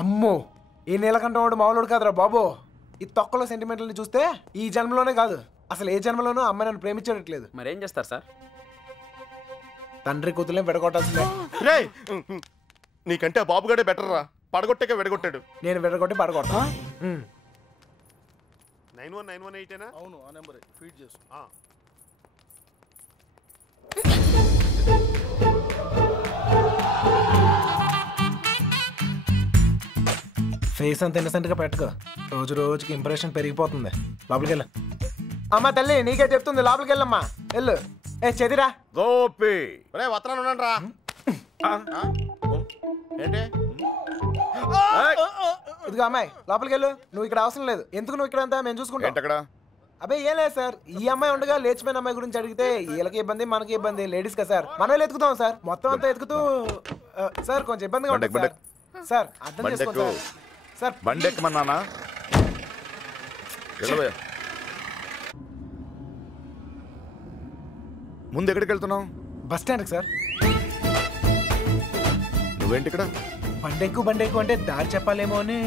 అమ్మో ఈ నీలకంఠ వాడు మామూలుడు కాదురా బాబో. ఈ తొక్కలో సెంటిమెంట్లని చూస్తే ఈ జన్మలోనే కాదు అసలు ఏ జన్మలోనూ అమ్మాయి నన్ను ప్రేమించట్లేదు. మరేం చేస్తారు సార్? తండ్రి కూతుర్లే విడగొట్టాల్సిందే. రేయ్ నీకంటే బాబుగాడే బెటర్ రా. పడగొట్టాక విడగొట్టాడు. నేను విడగొట్టి పడగొట్టా. 9191 అవును ఆ నెంబర్ ఫీడ్ చేసు. ఫేస్ అంత ఇన్నసెంట్ గా పెట్టుకో. రోజు రోజుకి ఇంప్రెషన్ పెరిగిపోతుంది. లోపలికి వెళ్ళు. అమ్మా తల్లి నీకే చెప్తుంది, లోపలికి వెళ్ళమ్మా. వెళ్ళు. ఏ చెదిరా గోపి రే వత్తనాను ఉన్నాను రా. ఏంటి ఇదిగో అమ్మాయి లోపలికి వెళ్ళు. నువ్వు ఇక్కడ అవసరం లేదు. ఎందుకు నువ్వు ఇక్కడ అంతా మేము చూసుకుంటాం. అబ్బాయి ఏం లేదు సార్, ఈ అమ్మాయి ఉండగా లేచిపోయిన అమ్మాయి గురించి అడిగితే వీళ్ళకి ఇబ్బంది మనకి ఇబ్బంది. లేడీస్ కదా సార్, మనం ఎత్తుకుతాం సార్. మొత్తం అంతా ఎత్తుకుతూ సార్ కొంచెం ఇబ్బందిగా ఉంటుంది సార్. అర్థం చేసుకోండి సార్. బండి ఎక్కమన్నానా? ముందు ఎక్కడికి వెళ్తున్నావు? బస్ స్టాండ్కి సార్. నువ్వేంటి ఇక్కడ? బండెక్కు అంటే దారి చెప్పాలేమో అని.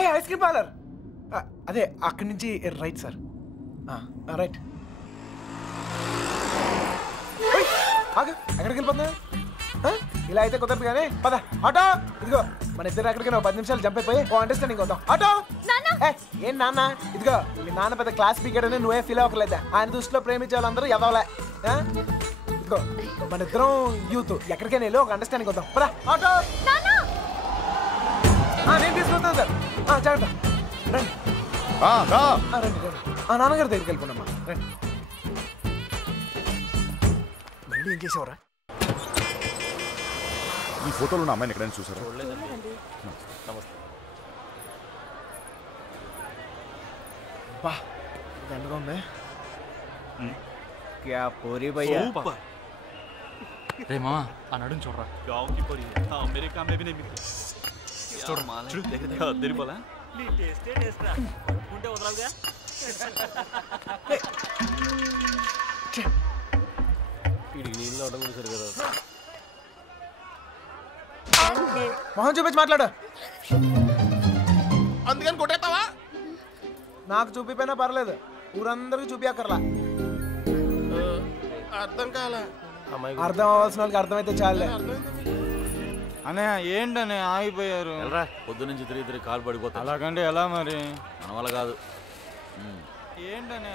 ఏ ఐస్ క్రీమ్ పార్లర్ అదే అక్కడి నుంచి రైట్ సార్. రైట్. ఎక్కడికి వెళ్ళిపోతున్నా? ఇలా అయితే కుదరదు కానీ పద. ఆటో ఇదిగో మన ఇద్దరు ఎక్కడికైనా 10 నిమిషాలు జంప్ అయిపోయి ఓ అండర్స్టాండింగ్ అవుతాం. ఆటో ఏం నాన్న? ఇదిగో మీ నాన్న పెద్ద క్లాస్ స్పీకర్ అని నువ్వే ఫీల్ అవ్వకలేదా? ఆయన దృష్టిలో ప్రేమించే వాళ్ళందరూ ఎదవలే. ఇదిగో మన ఇద్దరం యూత్ ఎక్కడికైనా వెళ్ళి ఒక అండర్స్టాండింగ్ అవుతాం. పద ఆటో. నేను తీసుకొస్తాను సార్. జాగ్రత్త. రండి రండి. నాన్నగారి దగ్గరికి వెళ్ళిపోండమ్మా. రండి. మళ్ళీ ఏం చేసావురా? ఈ ఫోటోలో ఉన్న అమ్మాయిని ఎక్కడైనా చూసారా? నమస్తే. బా దండగా ఉంది. క్యా పోరీ భయ్యా. రే మామా ఆ నడుం చూడరా. गांव की परी है हां मेरे काम में भी नहीं मिलती. చూడు మాల देखो तेरी बोला नी टेस्ट रा ఉంటే వదరాలుగా. వీడికి నీళ్ళు అవడం కూడా సరిగా రాదు. మొహం చూపించి మాట్లాడు. అందుకని కొట్టేస్తావా? నాకు చూపిపోయినా పర్లేదు, ఊరందరికి చూపించక్కర్లా. అర్థం కాలే. అర్థం అవ్వాల్సిన వాళ్ళకి అర్థమైతే చాలే. అనే ఏంటనే ఆగిపోయారు? పొద్దు నుంచి తిరిగి కాలు పడిపోతా. అలాగంటే ఎలా మరి? మన వల్ల కాదు. ఏంటనే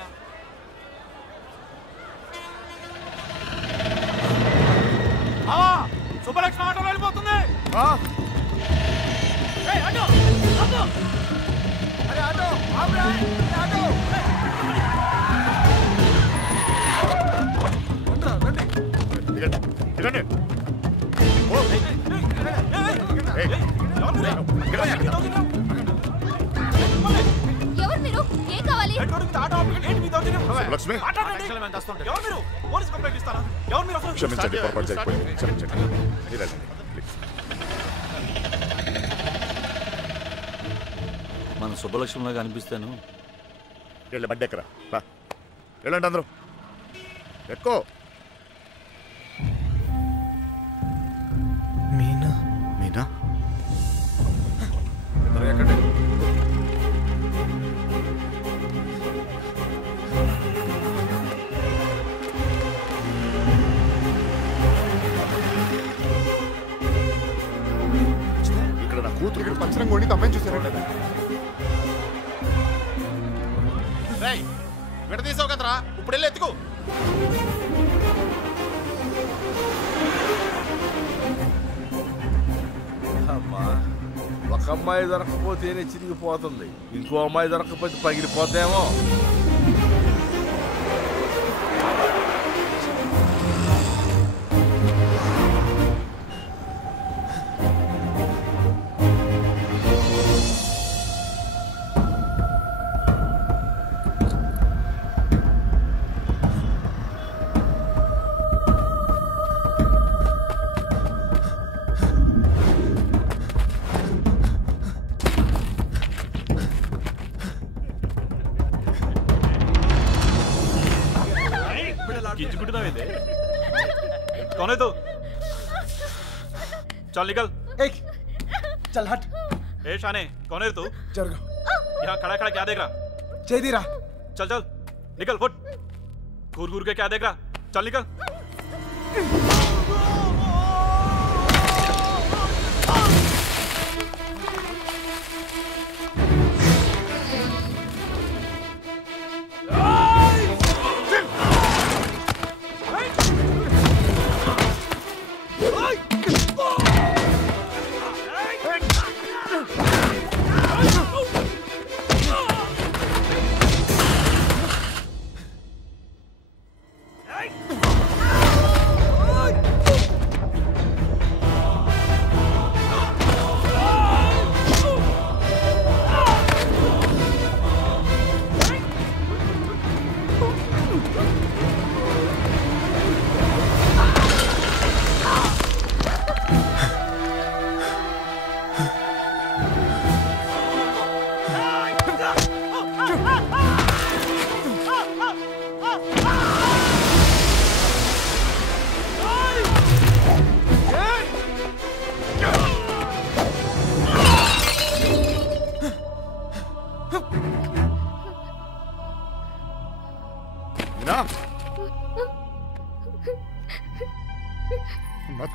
శుభలక్ష్మి ఆటో వెళ్ళిపోతుంది. ఎవరు మీరు? ఏం కావాలి? లక్ష్మి క్షమించండి, పొరపాటు జరిగిపోయింది. క్షమించండి. మన శుభలక్ష్మిలాగా అనిపిస్తాను. వెళ్ళి బండి ఎక్కరా. వెళ్ళండి అందరూ ఎక్కువ. మీనా మీనా ఇక్కడ నా కూతురు ఇక్కడ పంచరం కొండి అమ్మాయిని చూసారంటే విడదీసావు కదరా, ఇప్పుడు వెళ్ళి ఎత్తుకో. అమ్మా ఒక అమ్మాయి దొరకపోతేనే చిరిగిపోతుంది, ఇంకో అమ్మాయి దొరకపోతే పగిలిపోతేమో. గింజుకుంటున్నావేంటి? कौन है तू? चल निकल। ए चल हट। ए शाने कौन है तू? जरग यहाँ खड़ा खड़ा क्या देख रहा? चेदीरा चल चल निकल फुट। घूर घूर के क्या देख रहा? चल निकल।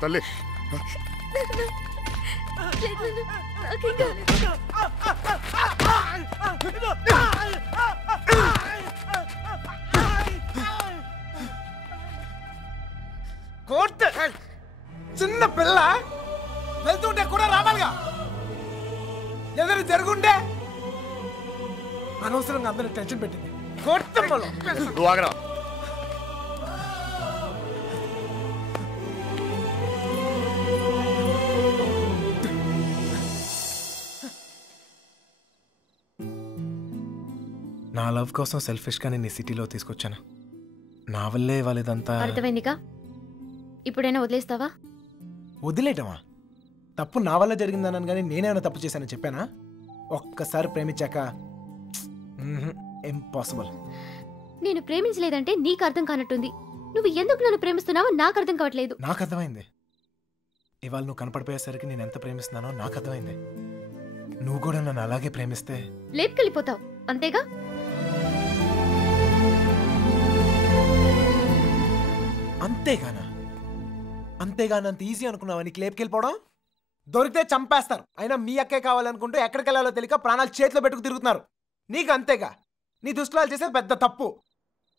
తల్లి కోర్టు చిన్న పిల్ల వెళ్తుంటే కూడా రావాలిగా. ఏదైనా జరుగుంటే అనవసరంగా అందరికి టెన్షన్ పెట్టింది. కోర్టు నువ్వు ఆగరా. నా లవ్ కోసం సెల్ఫిష్గా నేను ఈ సిటీలో తీసుకొచ్చాను. నా వల్లే వాళ్ళదంతా. అర్థమైందిగా. ఇప్పుడైనా వదిలేస్తావా? వదిలేయటమా? తప్పు నా వల్ల జరిగిందన్నాను కానీ నేనేమైనా తప్పు చేశానని చెప్పానా? ఒక్కసారి ప్రేమించాక ఇంపాసిబుల్. నేను ప్రేమించలేదంటే నీకు అర్థం కానట్టుంది. నువ్వు ఎందుకు నన్ను ప్రేమిస్తున్నావో నాకు అర్థం కావట్లేదు. నాకు అర్థమైంది. ఇవాళ నువ్వు కనపడిపోయేసరికి నేను ఎంత ప్రేమిస్తున్నానో నాకు అర్థమైంది. నువ్వు కూడా నన్ను అలాగే ప్రేమిస్తే లేపుకెళ్ళిపోతావు అంతేగా. అంతేగాని అంత ఈజీ అనుకున్నావా నీకు లేపుకెళ్ళిపోవడం? దొరికితే చంపేస్తారు. అయినా మీ అక్కే కావాలనుకుంటూ ఎక్కడికి వెళ్ళాలో తెలియక ప్రాణాలు చేతిలో పెట్టుకు తిరుగుతున్నారు. నీకు అంతేగా. నీ దుష్టులు చేసేది పెద్ద తప్పు.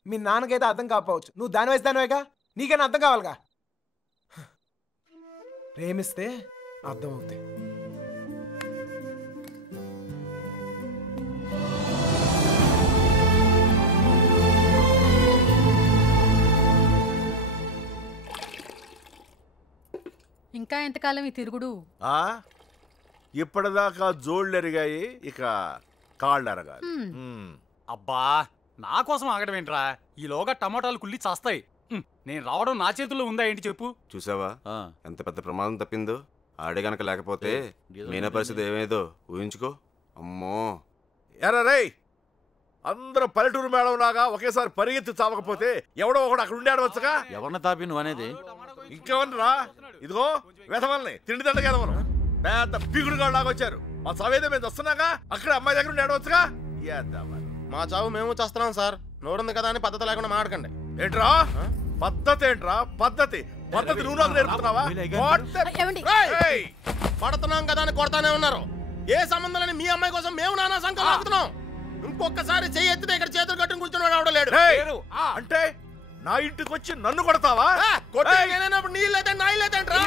మీ నాన్నకైతే అర్థం కాకపోవచ్చు, నువ్వు దాని వయసు దానివేగా, నీకైనా అర్థం కావాలిగా. ప్రేమిస్తే అర్థం అవుతాయి. ఇంకా ఎంతకాలం ఈ తిరుగుడు? ఇప్పటిదాకా జోళ్ళు ఎరిగాయి, ఇక కాళ్ళు ఎరగాలి. అబ్బా నా కోసం ఆగడం ఏంట్రా? ఈలోగా టమాటాలు కుళ్ళి చేస్తాయి. నేను రావడం నా చేతుల్లో ఉందా ఏంటి చెప్పు? చూసావా ఎంత పెద్ద ప్రమాదం తప్పిందో. ఆడే గనక లేకపోతే మీనా పరిస్థితి ఏమేదో ఊహించుకో. అమ్మో ఎరా రే, అందరూ పల్లెటూరు మేడం లాగా ఒకేసారి పరిగెత్తి చావకపోతే ఎవడో ఒకడు అక్కడ ఉండి ఆడవచ్చుగా. ఎవరిని తాపి నువ్వు అనేది? ఇంకేమన్నా ఇదిగో వెధవల్ని తిండి దండగా ఎదవను పెద్ద పీకుడుగా లాగా వచ్చారు. మా చావేదో మేము వస్తున్నాగా, అక్కడ అమ్మాయి దగ్గర ఉండి ఆడవచ్చుగా. మా చావు మేము చేస్తున్నాం సార్. నోరుంది కదా అని పద్ధతి లేకుండా మాడకండి. ఏంట్రా పద్ధతి? ఏంట్రా పద్ధతి? పద్ధతి నువ్వు నాకు నేర్పుతున్నావా? పడుతున్నాం కదా అని కొడతానే ఉన్నారు. ఏ సంబంధం లేని మీ అమ్మాయి కోసం మేము నానా సంఖ్యలో ఆగుతున్నాం. ఇంకొకసారి చెయ్యి ఎత్తితే ఇక్కడ చేతులు కట్టుకుని కూర్చున్నాడు ఆవిడలేడు. అంటే నా ఇంటికి వచ్చి నన్ను కొడతావా? నీళ్ళైతే నా ఇల్లేదంట్రా.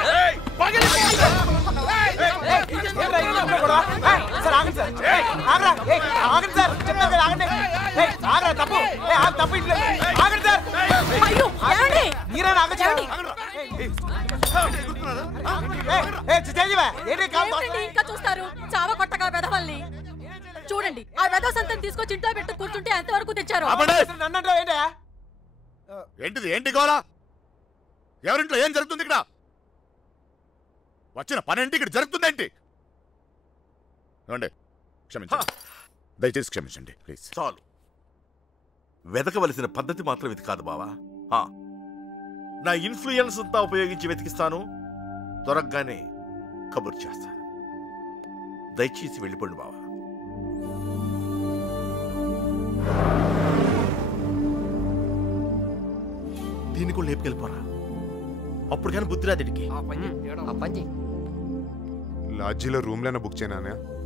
ఇంకా చూస్తారు చావ కొట్టగా వెధవల్ని. చూడండి ఆ వెధవ సంతం తీసుకొచ్చి ఇంట్లో పెట్టు కూర్చుంటే ఎంతవరకు తెచ్చారు? ఏంటిది? ఏంటి గోలా? ఎవరింట్లో ఏం జరుగుతుంది ఇక్కడ? వచ్చిన పనేంటి ఇక్కడ జరుగుతుందేంటి? క్షమించండి, దయచేసి క్షమించండి ప్లీజ్. చాలు. వెతకవలసిన పద్ధతి మాత్రం ఇది కాదు బావా. నా ఇన్ఫ్లుయెన్స్ అంతా ఉపయోగించి వెతికిస్తాను. దొరకగానే కబుర్ చేస్తాను. దయచేసి వెళ్ళిపోండి బావా. దీన్ని కూడా లేపుకెళ్ళిపోరా. అప్పుడు కానీ బుద్ధి రాదిడికి. లాడ్జీలో రూమ్లైనా బుక్ చేయనా?